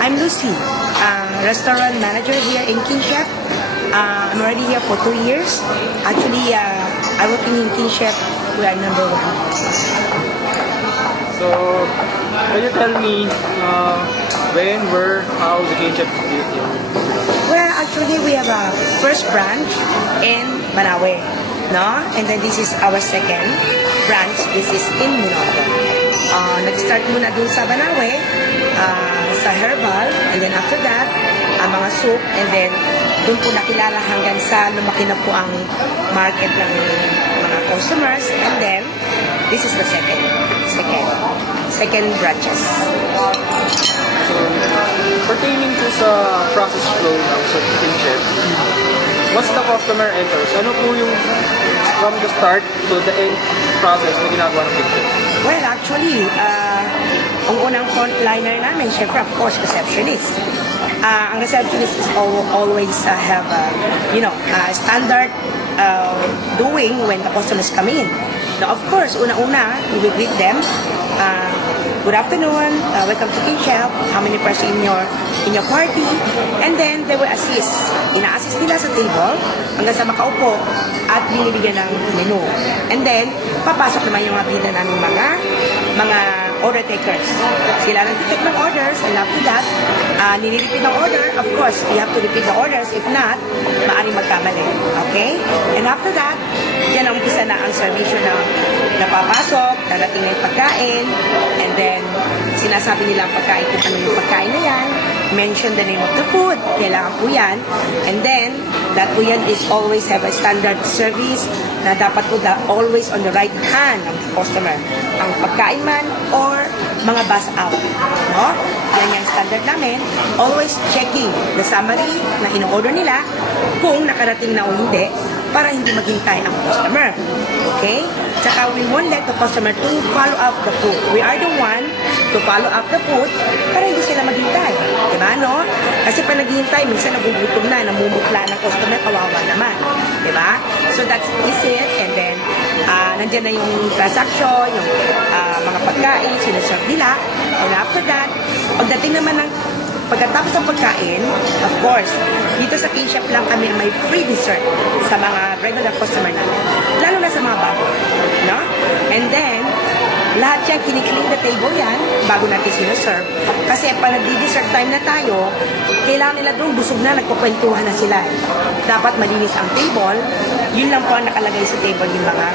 I'm Lucy, restaurant manager here in King Chef. I'm already here for 2 years. Actually, I working in King Chef. We are number 1. So, can you tell me when, where, how the King Chef is built in? Well, actually, we have a first branch in Banawe, no? And then this is our second branch. This is in Munondo. Nag-start muna dun sa Banawe, sa herbal, and then after that, mga soup, and then dun po nakilala hanggang sa lumaki na po ang market ng mga customers, and then this is the second branches. So, pertaining to sa process flow ng sa King Chef, once the customer enters, ano po yung from the start to the end process na ginagawa ng King Chef? Well, actually, ang unang frontliner namin, syempre, of course, receptionist. Ang receptionist is always have, standard doing when the customers come in. Now, of course, una-una, we will greet them. Good afternoon, welcome to King Chef. How many person in your party? And then they will assist. Ina-assist nila sa table hanggang sa makaupo at binibigyan ng menu. And then, papasok naman yung mga namin mga order takers. Sila nag-take ng orders, and after that, nire-repeat ng order. Of course, you have to repeat the orders. If not, maaaring magkamali. Okay? And after that, yan ang umpisa na ang servisyo na napapasok, darating na yung pagkain, and then, sinasabi nila ang pagkain kung ano yung pagkain na yan, mention the name of the food, kailangan po yan, and then, that po yan is always have a standard service na dapat po always on the right hand ng customer. Ang pagkain man or mga bus out. No? Yan yung standard namin. Always checking the summary na in-order nila kung nakarating na o hindi para hindi maghintay ang customer. Okay? Tsaka we won't let the customer to follow up the food. We are the one to follow up the food para hindi sila maghintay. Diba, no? Kasi pag naghihintay, minsan nagugutom na, namumutla ng customer, kawawa naman. Diba? So that is it. And then, nandyan na yung transaction, yung mga pagkain, sinaserve nila. And after that, pagkatapos ng pagkain, of course, dito sa King Chef lang kami may free dessert sa mga regular customer natin. Lalo na sa mga baboy. No? And then, lahat yan, kinikling the table yan bago natin sinaserve. Kasi pag nagdi-dessert time na tayo, kailangan nila doon, busog na, nagkukwentuhan na sila. Dapat malinis ang table. Yun lang po ang nakalagay sa table, yung mga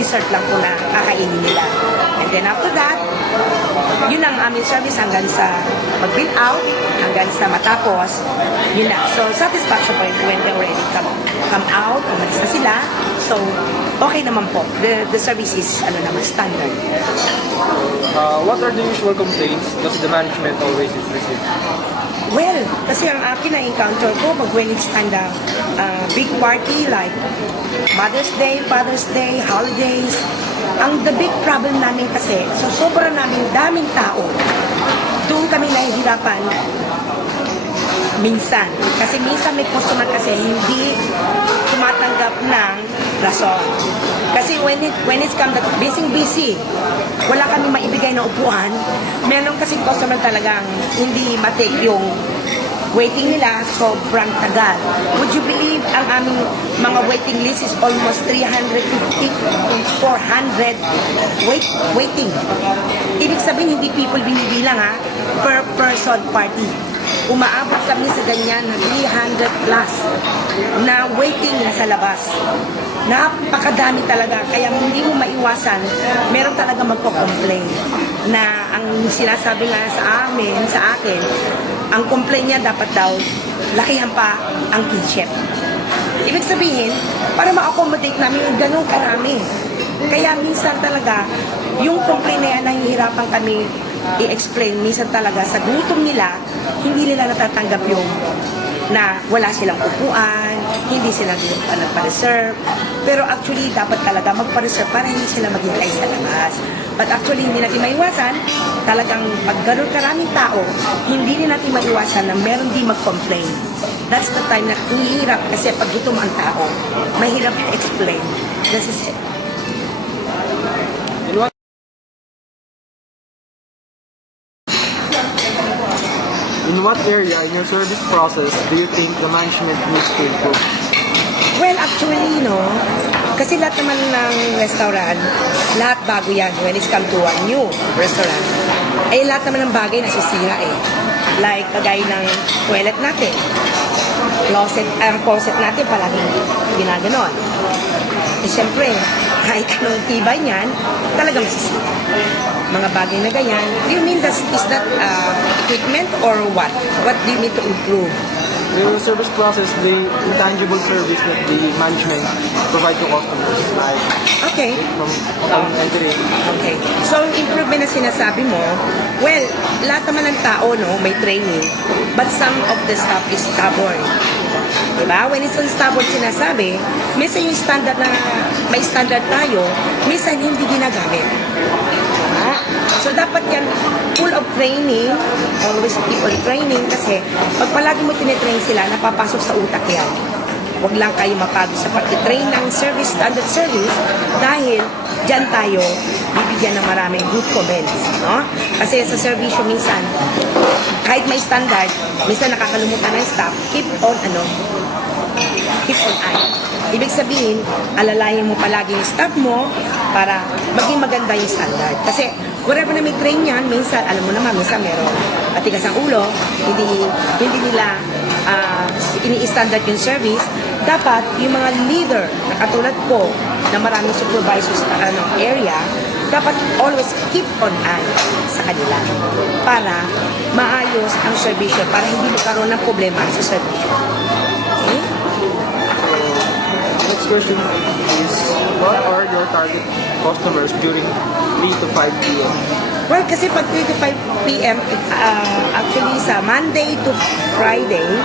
dessert lang po na kakainin nila. And then after that, yun ang aming service hanggang sa mag-bill out, hanggang sa matapos, yun na. So, satisfaction point when they already come out, umalis na sila. So, okay naman po. The service is, standard. What are the usual complaints that the management always is received? Well, kasi ang akin na-encounter ko pag when it's kind of big party like Mother's Day, Father's Day, holidays, the big problem namin kasi, so sobrang daming tao, doon kami nahihirapan minsan. Kasi minsan may customer kasi hindi tumatanggap ng rason. Kasi when it's come that busy, wala kami maibigay na upuan. Meron kasi customer talagang hindi matake yung waiting nila, sobrang tagal. Would you believe ang aming mga waiting list is almost 350 to 400 waiting. Ibig sabihin, hindi people binibilang per person party. Umaabot kami sa ganyan na 300 plus na waiting na sa labas. Napakadami talaga, kaya hindi mo maiwasan, meron talaga magko-complain na ang sinasabi nga sa akin, ang complaint niya dapat daw, lakihan pa ang King Chef. Ibig sabihin, para ma-accommodate namin yung ganun karami. Kaya minsan talaga, yung complaint na yan, nahihirapan kami i-explain. Minsan talaga, sa gutom nila, hindi nila natatanggap yung na wala silang upuan, hindi sila nagpa-reserve. Pero actually, dapat talaga magpa-reserve para hindi sila maghintay sa labas. But actually, hindi natin maiwasan, talagang pag ganun karaming tao, hindi din natin maiwasan na meron di mag-complain. That's the time na hirap kasi pag gutom ang tao, mahirap i-explain. This is it. In what area in your service process do you think the management needs to improve? Well, actually, kasi lahat naman ng restaurant, lahat bago yan when it's come to a new restaurant. Eh, lahat naman ng bagay nasisira eh. Like, kagaya ng toilet natin. Ang closet natin palaging ginaganon. Eh, siyempre, kahit anong tibay niyan, talagang masisira. Mga bagay na ganyan. Do you mean that is that equipment or what? What do you mean to improve? Your service process, the intangible service that the management provide to customers, like Okay. from entering. Okay. So, yung improvement na sinasabi mo, well, lahat naman ng tao, may training, but some of the stuff is stubborn. Diba? When it's stubborn sinasabi, minsan yung standard na may standard tayo, minsan hindi ginagamit. Diba? So, dapat yan full of training, always keep on training, kasi pag palagi mo tinitrain sila, napapasok sa utak yan. Huwag lang kayo mapagod sa pag-train ng service, standard service, dahil dyan tayo bibigyan ng maraming good comments. No? Kasi sa service minsan, kahit may standard, minsan nakakalimutan ng staff, keep on eye. Ibig sabihin, alalayan mo palagi yung staff mo para maging maganda yung standard. Kasi whatever na may train yan, minsan, alam mo naman, minsan meron matigas ang ulo, hindi nila ini-standard yung service. Dapat yung mga leader na katulad ko na maraming supervisors sa area, dapat always keep on eye sa kanila para maayos ang servisyo, para hindi magkaroon ng problema sa servisyo. Okay? Next question is, what are your target customers during 3 to 5 p.m.? Well, kasi pag 3 to 5 p.m., actually sa Monday to Friday,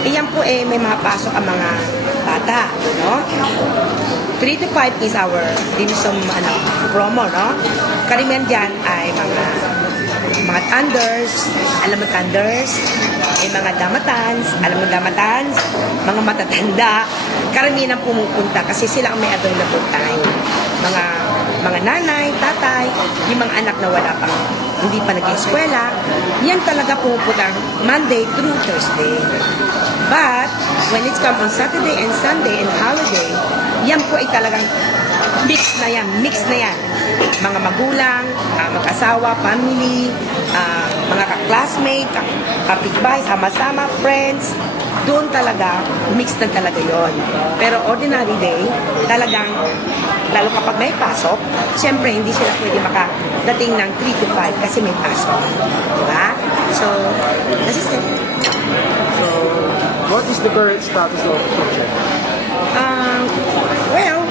iyan po may mga pasok ang mga bata, no? 3 to 5 is our dimsum promo, no? Karamihan dyan ay mga thunders, alam mo thunders, mga damatans, alam mo damatans, mga matatanda, karamihan ang pumupunta kasi sila ang may available time. Mga nanay, tatay, yung mga anak na wala pang hindi pa nag-eskwela, yan talaga pumupunta Monday through Thursday. But, when it's come on Saturday and Sunday and holiday, yan po ay talagang mix na yan. Mga magulang, mag-asawa, family, mga ka-classmate, kapitbahay, sama-sama, friends, doon talaga, mix na talaga yon. Pero ordinary day, talagang, lalo kapag may pasok, siyempre hindi sila pwede makadating ng 3 to 5 kasi may pasok. Diba? So, this is it. So, what is the current status of kitchen? Well,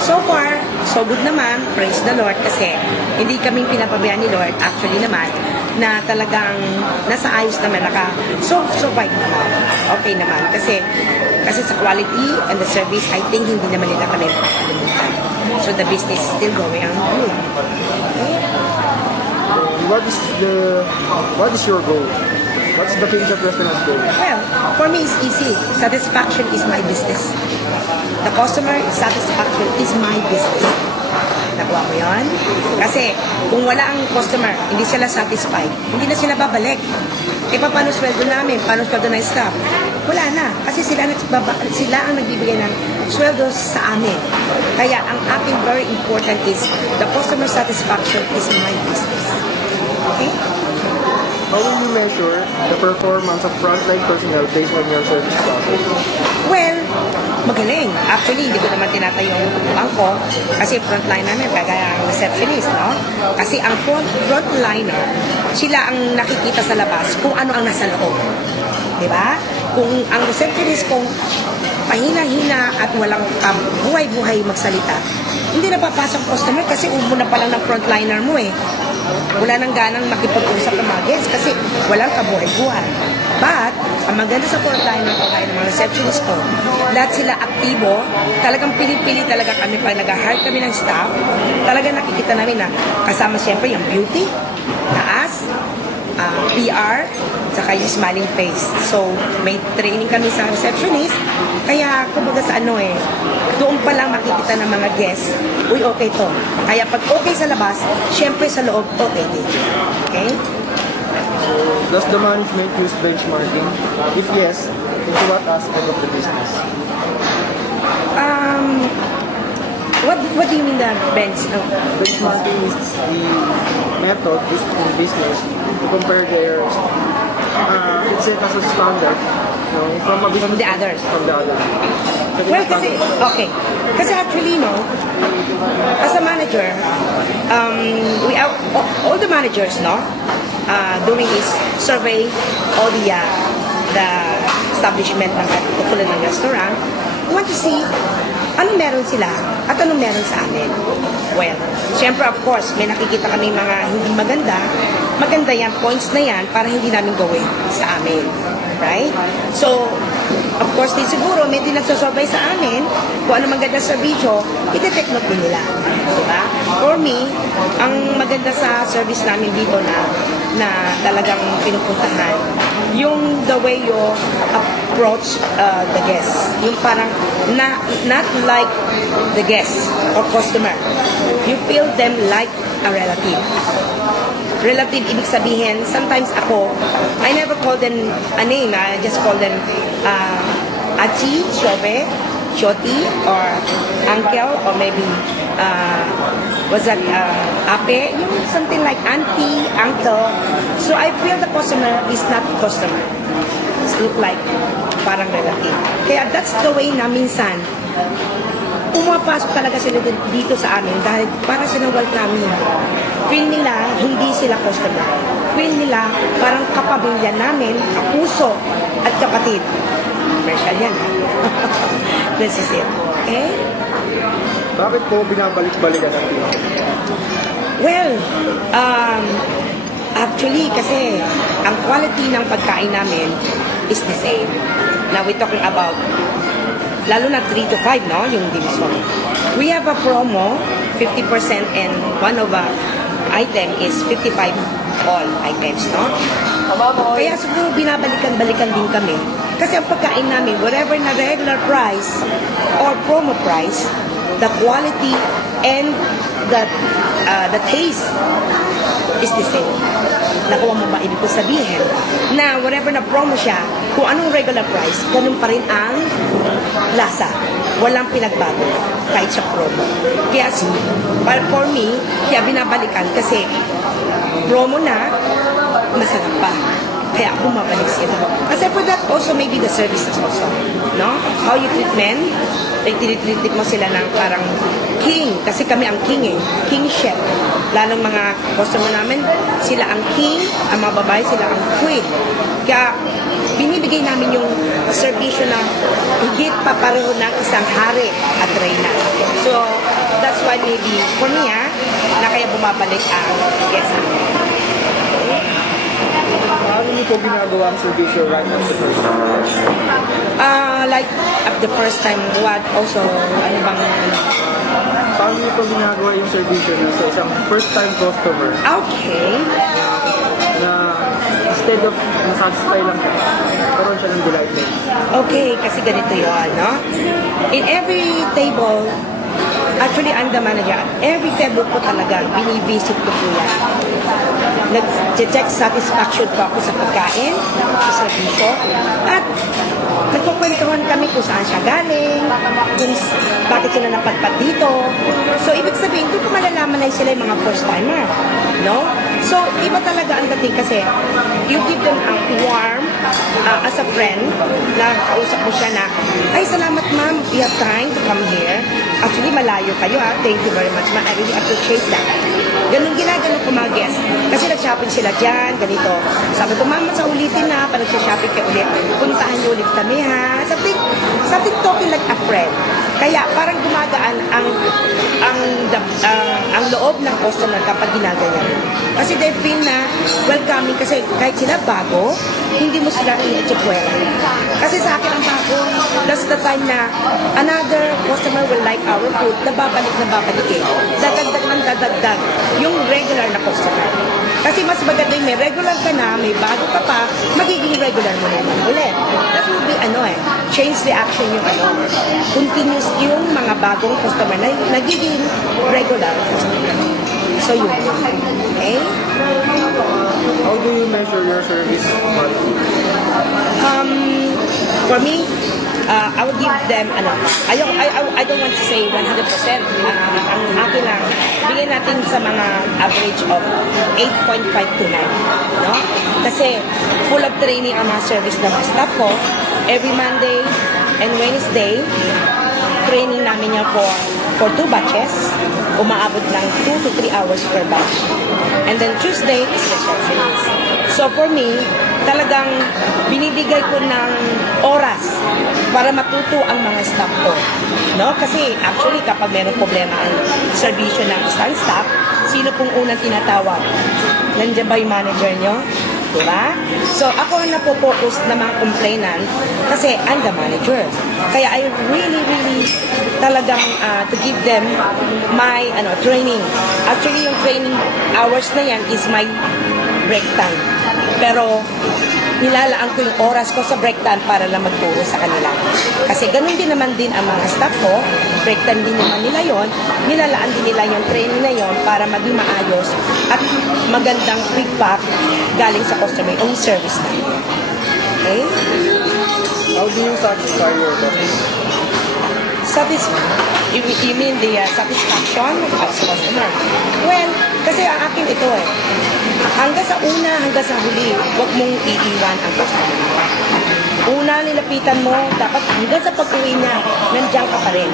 so far, so good naman, praise the Lord, kasi hindi kaming pinapabayaan ni Lord, actually naman, na talagang nasa ayos naman, survive naman, okay naman, kasi sa quality and the service, I think hindi naman nila kami makakalimutan. So the business is still going on good. Okay? What is your goal? What's the King Chef Restaurant's goal? Well, for me, it's easy. Satisfaction is my business. The customer satisfaction is my business. Nakuha mo yun? Kasi kung wala ang customer, hindi sila satisfied, hindi na sila babalik. E paano sweldo namin? Paano sweldo ng staff? Wala na. Kasi sila ang nagbibigay ng sweldo sa amin. Kaya ang aking very important is the customer satisfaction is my business. Okay? How will you measure the performance of frontline personnel based on your service process? Well, magaling. Actually, hindi ko naman tinatayo yung bangko kasi frontline namin, kagaya ang receptionist, no? Kasi ang frontliner, sila ang nakikita sa labas kung ano ang nasa loob. Diba? Kung ang receptionist, kung pahina-hina at walang buhay-buhay magsalita, hindi na papasok customer kasi ubo na pala ng frontliner mo eh. Wala nang ganang makipag-usap ng mga guests kasi walang kabuhay-buhay. But, ang maganda sa frontliner ko kaya ng mga receptionist ko, lahat sila aktibo, talagang pili-pili talaga kami pag nag-hire kami ng staff, talagang nakikita namin na kasama siyempre yung beauty, taas, PR, saka yung smiling face. So, may training kami sa receptionist, kaya kumbaga sa doon pa lang makikita ng mga guests, uy, okay to. Kaya pag okay sa labas, syempre sa loob, okay din. Okay? Does the management use benchmarking? If yes, into what aspect of the business? What do you mean the bench? Oh. Benchmarking is the method used in business to compare their, let's say, as a standard, from a business From the others. From the others. So, Well, kasi, okay. Kasi actually, no, as a manager, we are, all the managers, no, doing is survey all the establishment ng katulad ng restaurant. We want to see anong meron sila at anong meron sa amin. Well, syempre of course, may nakikita kami mga hindi maganda. Maganda yan, points na yan para hindi namin gawin sa amin. Right? So, of course, din siguro may din nagsasurvey sa amin kung ano maganda sa video, iti-take note din nila. Diba? For me, ang maganda sa service namin dito na talagang pinupuntahan, yung the way you approach the guests. Yung parang not like the guest or customer. You feel them like a relative. Relative, ibig sabihin, sometimes ako, I never call them a name. I just call them Achi, Shobe, Shoti, or Uncle, or maybe, was that Ape? Yung something like Auntie, Uncle. So I feel the customer is not customer. It look like parang relative. Kaya that's the way na minsan, pumapasok talaga sila dito sa amin dahil para silang welcoming. Feel nila, hindi sila customer. Feel nila, parang kapamilya namin, kapuso at kapatid. Commercial yan. This is it. Okay? Bakit po binabalik-balikan ang team? Well, actually, kasi ang quality ng pagkain namin is the same. Now, we're talking about lalo na 3 to 5, no? Yung dim sum. We have a promo, 50% and one of our item is 55 all items, no? Kaya siguro binabalikan-balikan din kami. Kasi ang pagkain namin, whatever na regular price or promo price, the quality and the taste is the same. Nakuha mo ba ibig ko sabihin na whatever na promo siya, kung anong regular price, ganun pa rin ang lasa. Walang pinagbago kahit sa promo. Kaya for me, kaya binabalikan kasi promo na, masarap pa. Kaya bumabalik sila. Kasi for that also maybe the services also. No? How you treat men, treat mo sila ng parang king. Kasi kami ang king eh. King chef. Lalong mga customer namin, sila ang king, ang mga babae, sila ang queen. Kaya binibigay namin yung servisyo na higit pa pareho ng isang hari at reyna. So, that's why maybe, for me na kaya bumabalik ang guest namin. Paano niyo po ginagawa ang servisyo right at the first time? Like, at the first time, what also, ano bang, Paano niyo po ginagawa yung servisyo na sa isang first-time customer okay. na instead of nasatisfy lang siya, karoon siya ng delighted? Okay, kasi ganito yun, no? In every table, actually, I'm the manager. Every table ko talaga, binivisit ko po yan. Nag-check satisfaction ko ako sa pagkain, sa servisyo, at nagkukwentuhan kami kung saan siya galing, bakit sila napadpad dito. So, ibig sabihin, doon ko malalaman na sila yung mga first-timer. No? So, iba talaga ang dating kasi you give them a warm, as a friend, na kausap mo siya na, ay, salamat ma'am, you have time to come here. Actually, malayo kayo thank you very much ma'am, I really appreciate that. Ganun ginagano ko mga guests. Kasi nag-shopping sila dyan, ganito. Sabi ko, mama, sa ulitin na, pa nagsha-shopping kayo ulit. Puntahan niyo ulit kami, ha? Something talking like a friend. Kaya parang gumagaan ang loob ng customer kapag ginaganyan. Kasi they feel na welcoming kasi kahit sila bago, hindi mo sila i-chipwera. Kasi sa akin ang bago, that's the time na another customer will like our food, nababalik eh. Dadagdag ng dadagdag yung regular na customer. Kasi mas maganda yung may regular ka na, may bago ka pa, magiging regular mo naman ulit. That will be change reaction yung continuous yung mga bagong customer na nagiging regular customer. So yun. Okay? How do you measure your service quality? For me, I would give them, I don't want to say 100%. Ang akin lang, bigyan natin sa mga average of 8.5 to 9. No? Kasi full of training ang mga service ng mga staff ko. Every Monday and Wednesday, training namin yan for 2 batches. Umaabot ng 2 to 3 hours per batch. And then Tuesday is receptionist. So for me, talagang binibigay ko ng oras para matuto ang mga staff ko. No? Kasi actually kapag mayroong problema ang servisyo ng isang staff, sino pong unang tinatawag? Nandiyan ba yung manager nyo? Diba? So ako ang napopokus na mga complainant kasi I'm the manager. Kaya I really talagang to give them my training. Actually yung training hours na yan is my break time. Pero nilalaan ko yung oras ko sa break time para lang magturo sa kanila. Kasi ganun din naman din ang mga staff ko, break time din naman nila yon, nilalaan din nila yung training na yon para maging maayos at magandang feedback galing sa customer own service na. Okay? How do you satisfy your customer? You mean the satisfaction of the customer? Well, kasi ang akin ito hanggang sa una, hanggang sa huli, huwag mong iiwan ang customer mo. Una, nilapitan mo, dapat hanggang sa pag-uwi niya, nandiyan ka pa rin.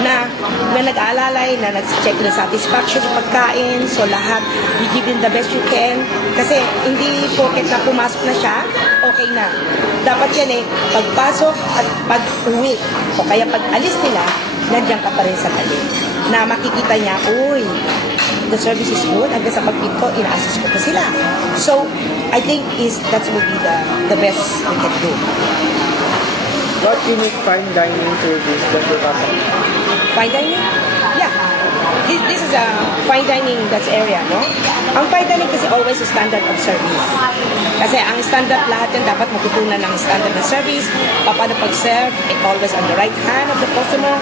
Na nag-aalalay, na nag-check ng satisfaction sa pagkain, so lahat, you give him the best you can. Kasi hindi porket na pumasok na siya, okay na. Dapat yan pagpasok at pag-uwi. O kaya pag-alis nila, nandiyan ka pa rin sa tabi. Na makikita niya, uy, the service is good, hanggang sa pagpito, ina-assist ko pa sila. So, I think that will be the best we can do. What unique fine dining service that you have? Fine dining? Yeah. This is a fine dining area, no? Ang fine dining kasi always a standard of service. Kasi ang standard, lahat yan dapat matutunan ng standard of service. Paano pag-serve, always on the right hand of the customer.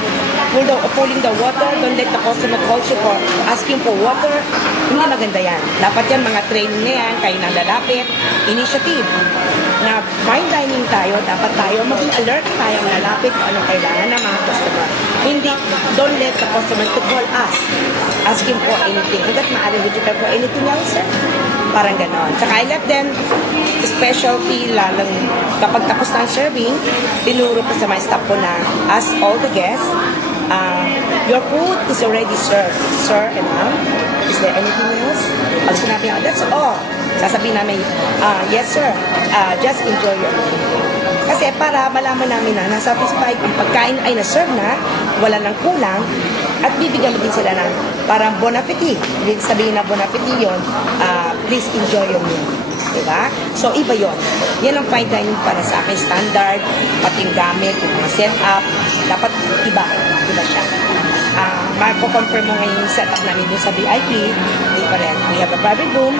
Pulling the water, don't let the customer call you for asking for water. Hindi maganda yan. Dapat yan, mga training na yan, kayo nang lalapit, initiative. Na fine dining tayo, dapat tayo maging alert tayo lalapit kung anong kailangan ng mga customer. Hindi, don't let the customer to call us asking for anything. Hanggat maaari, would you care for anything else, sir? Parang ganon. Saka I let them specialty, lalong kapag tapos na ang serving, tinuro ko sa my staff ko na ask all the guests, your food is already served, sir and ma'am. Is there anything else? Pag sinabi nga, that's all. Sasabihin namin, yes sir, just enjoy your meal. Kasi para malaman namin na nasatisfied ang pagkain ay na-serve na, wala nang kulang, at bibigyan mo din sila ng parang bon appetit. Ibig sabihin na bon appetit yun, please enjoy your meal. Diba? So, iba yon. Yan ang fine dining para sa akin. Standard, pati yung gamit, yung mga setup, dapat iba. Iba siya. Mako-confirm mo ngayon yung setup namin dun sa VIP, different. We have a private room.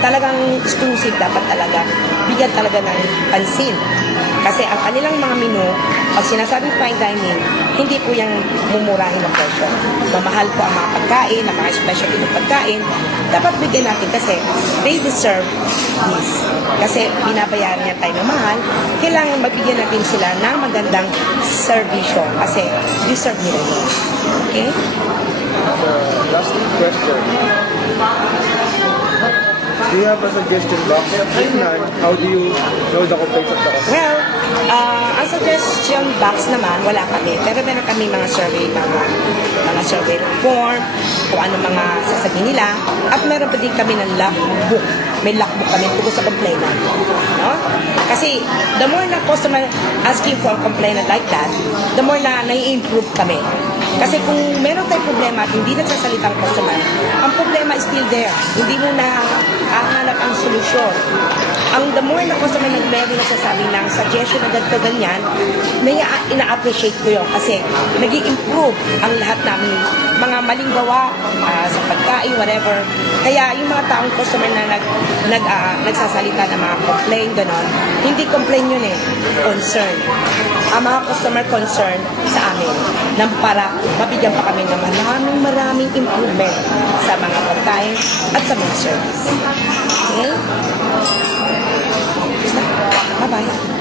Talagang exclusive, dapat talaga. Bigyan talaga ng pansin. Kasi ang kanilang mga menu, pag sinasabing fine dining, hindi po yung mumurahin ng presyo. Mamahal po ang mga pagkain, ang mga specialty ng pagkain. Dapat bigyan natin kasi they deserve this. Kasi binabayaran niya tayo ng mahal, kailangan magbigyan natin sila ng magandang servisyo kasi deserve nila yun. Okay? So, last question. Do you have a suggestion box? If none, how do you know the complaints of the customer? Well, ang suggestion box naman, wala kami. Pero meron kami mga survey, mga survey form, kung ano mga sasabihin nila. At meron pa din kami ng logbook. May logbook kami tungkol sa complainant. No? Kasi, the more na customer asking for a complainant like that, the more na nai-improve kami. Kasi kung meron tayong problema at hindi nagsasalita ang customer, ang problema is still there. Hindi mo na hahanap ang solusyon. Ang the more na customer meron nagsasabi ng suggestion na ganito ganyan, ina-appreciate ko yun kasi nag-i-improve ang lahat namin mga maling gawa sa pagkain, whatever. Kaya yung mga taong customer na nagsasalita ng mga complaint, ganon, hindi complaint yun eh, concern. Ang mga customer concern sa amin nang para mabigyan pa kami ng maraming improvement sa mga pagkain at sa mga service. Okay? Bye-bye.